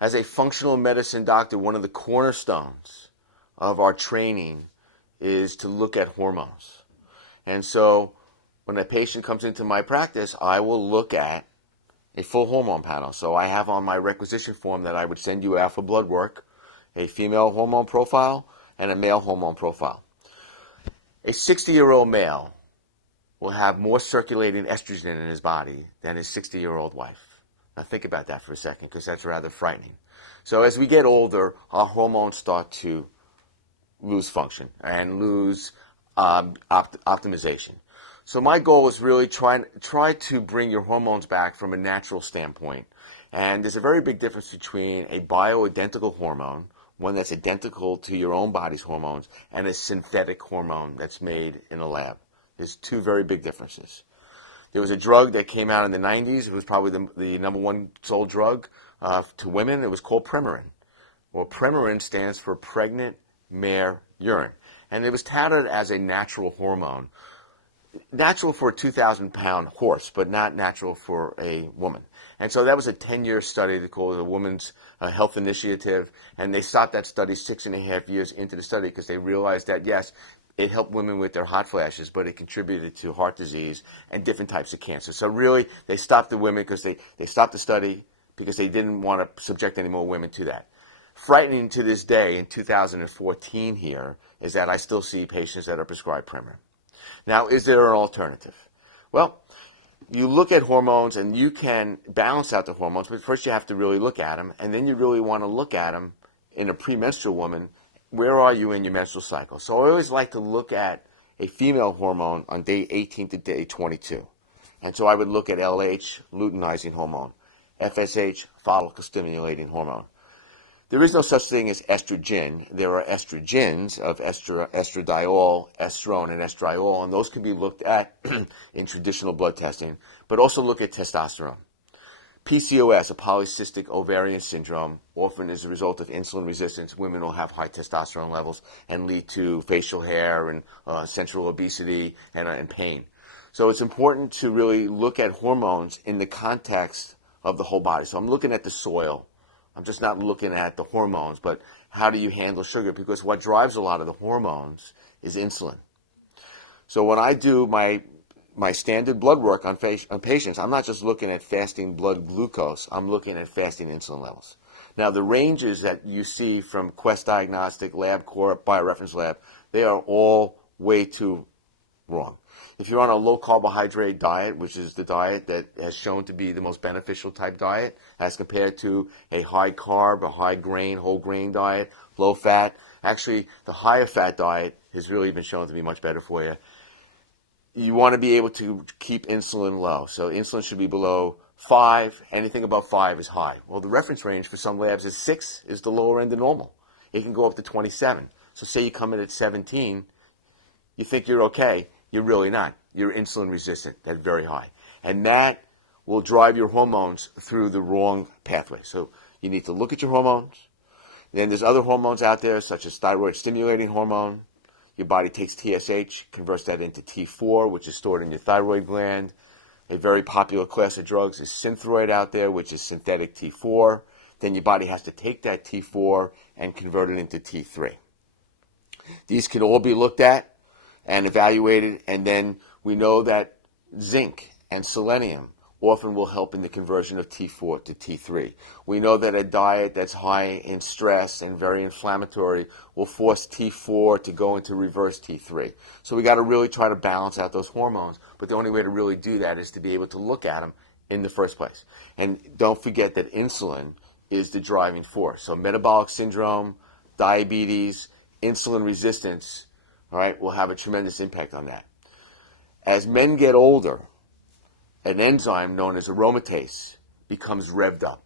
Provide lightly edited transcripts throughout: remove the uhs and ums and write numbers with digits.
As a functional medicine doctor, one of the cornerstones of our training is to look at hormones. And so when a patient comes into my practice, I will look at a full hormone panel. So I have on my requisition form that I would send you out for blood work a female hormone profile and a male hormone profile. A 60-year-old male will have more circulating estrogen in his body than his 60-year-old wife. Now think about that for a second, because that's rather frightening. So as we get older, our hormones start to lose function and lose optimization. So my goal is really try to bring your hormones back from a natural standpoint. And there's a very big difference between a bioidentical hormone, one that's identical to your own body's hormones, and a synthetic hormone that's made in a lab. There's two very big differences. There was a drug that came out in the 90s. It was probably the number one sold drug to women. It was called Premarin. Well, Premarin stands for pregnant mare urine. And it was touted as a natural hormone. Natural for a 2,000-pound horse, but not natural for a woman. And so that was a 10-year study they called the Women's Health Initiative, and they stopped that study 6.5 years into the study because they realized that, yes, it helped women with their hot flashes, but it contributed to heart disease and different types of cancer. So really, they stopped the women because they stopped the study because they didn't want to subject any more women to that. Frightening to this day, in 2014 here, is that I still see patients that are prescribed Premarin. Now, is there an alternative? Well, you look at hormones and you can balance out the hormones, but first you have to really look at them, and then you really want to look at them in a premenstrual woman. Where are you in your menstrual cycle? So I always like to look at a female hormone on day 18 to day 22. And so I would look at LH, luteinizing hormone, FSH, follicle stimulating hormone. There is no such thing as estrogen. There are estrogens of estradiol, estrone, and estriol, and those can be looked at in traditional blood testing, but also look at testosterone. PCOS, a polycystic ovarian syndrome, often as a result of insulin resistance, women will have high testosterone levels and lead to facial hair and central obesity and pain. So it's important to really look at hormones in the context of the whole body. So I'm looking at the soil. I'm just not looking at the hormones, but how do you handle sugar? Because what drives a lot of the hormones is insulin. So when I do my standard blood work on patients, I'm not just looking at fasting blood glucose, I'm looking at fasting insulin levels. Now, the ranges that you see from Quest Diagnostic, LabCorp, BioReference Lab, they are all way too wrong. If you're on a low-carbohydrate diet, which is the diet that has shown to be the most beneficial type diet, as compared to a high-carb, a high-grain, whole-grain diet, low-fat, actually, the higher-fat diet has really been shown to be much better for you. You want to be able to keep insulin low. So insulin should be below 5. Anything above 5 is high. Well, the reference range for some labs is 6 is the lower end of normal. It can go up to 27. So say you come in at 17, you think you're okay. You're really not. You're insulin resistant. That's very high. And that will drive your hormones through the wrong pathway. So you need to look at your hormones. Then there's other hormones out there, such as thyroid stimulating hormone. Your body takes TSH, converts that into T4, which is stored in your thyroid gland. A very popular class of drugs is Synthroid out there, which is synthetic T4. Then your body has to take that T4 and convert it into T3. These can all be looked at and evaluated, and then we know that zinc and selenium often will help in the conversion of T4 to T3. We know that a diet that's high in stress and very inflammatory will force T4 to go into reverse T3. So we got to really try to balance out those hormones, but the only way to really do that is to be able to look at them in the first place. And don't forget that insulin is the driving force. So metabolic syndrome, diabetes, insulin resistance, all right, will have a tremendous impact on that. As men get older, an enzyme known as aromatase becomes revved up.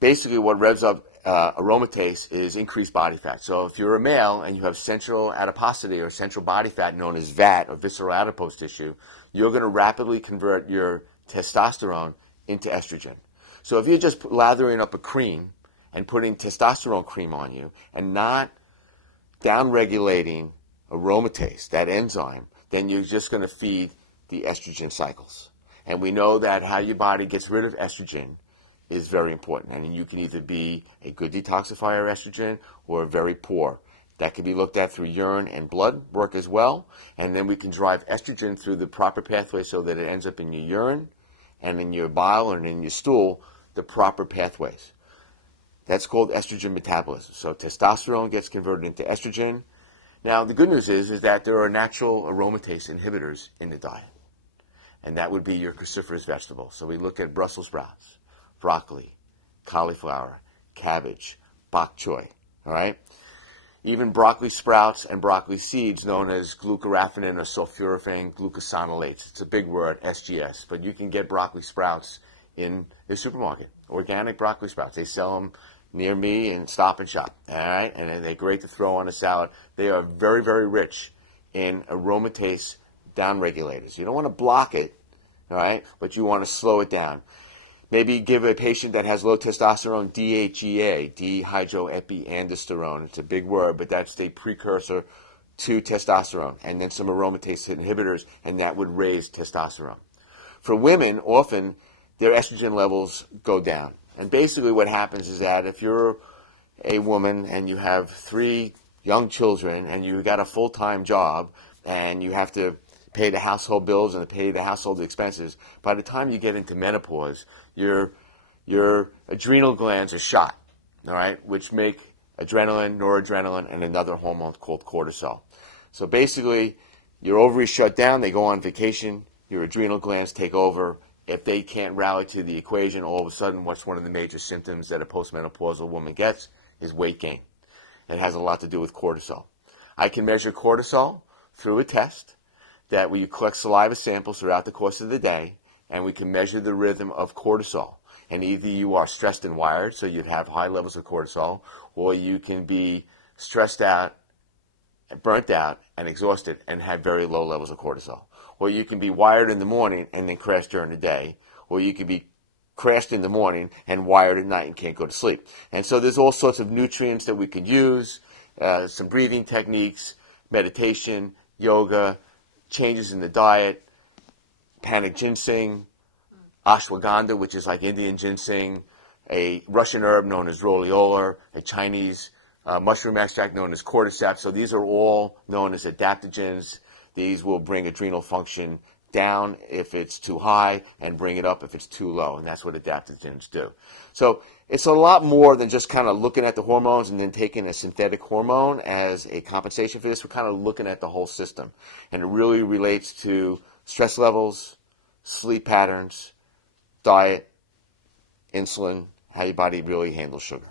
Basically, what revs up aromatase is increased body fat. So if you're a male and you have central adiposity or central body fat known as VAT or visceral adipose tissue, you're going to rapidly convert your testosterone into estrogen. So if you're just lathering up a cream and putting testosterone cream on you and not downregulating aromatase, that enzyme, then you're just going to feed the estrogen cycles. And we know that how your body gets rid of estrogen is very important. And you can either be a good detoxifier of estrogen or very poor. That can be looked at through urine and blood work as well. And then we can drive estrogen through the proper pathway so that it ends up in your urine and in your bile and in your stool, the proper pathways. That's called estrogen metabolism. So testosterone gets converted into estrogen. Now, the good news is that there are natural aromatase inhibitors in the diet. And that would be your cruciferous vegetables. So we look at Brussels sprouts, broccoli, cauliflower, cabbage, bok choy, all right? Even broccoli sprouts and broccoli seeds, known as glucoraphanin or sulforaphane glucosinolates. It's a big word, SGS, but you can get broccoli sprouts in the supermarket, organic broccoli sprouts. They sell them near me in Stop and Shop, all right? And they're great to throw on a salad. They are very, very rich in aromatase downregulators. You don't want to block it, all right, but you want to slow it down. Maybe give a patient that has low testosterone DHEA, dehydroepiandrosterone. It's a big word, but that's the precursor to testosterone. And then some aromatase inhibitors, and that would raise testosterone. For women, often their estrogen levels go down. And basically what happens is that if you're a woman and you have 3 young children and you got a full-time job and you have to pay the household bills and pay the household expenses, by the time you get into menopause, your adrenal glands are shot, all right, which make adrenaline, noradrenaline, and another hormone called cortisol. So basically, your ovaries shut down, they go on vacation, your adrenal glands take over. If they can't rally to the equation, all of a sudden, what's one of the major symptoms that a postmenopausal woman gets is weight gain. It has a lot to do with cortisol. I can measure cortisol through a test that we collect saliva samples throughout the course of the day, and we can measure the rhythm of cortisol. And either you are stressed and wired, so you have high levels of cortisol, or you can be stressed out, burnt out, and exhausted and have very low levels of cortisol. Or you can be wired in the morning and then crash during the day, or you can be crashed in the morning and wired at night and can't go to sleep. And so there's all sorts of nutrients that we can use, some breathing techniques, meditation, yoga, changes in the diet, panic ginseng, ashwagandha, which is like Indian ginseng, a Russian herb known as rhodiola, a Chinese mushroom extract known as cordyceps. So these are all known as adaptogens. These will bring adrenal function down if it's too high and bring it up if it's too low, and that's what adaptogens do. So it's a lot more than just kind of looking at the hormones and then taking a synthetic hormone as a compensation for this. We're kind of looking at the whole system, and it really relates to stress levels, sleep patterns, diet, insulin, how your body really handles sugar.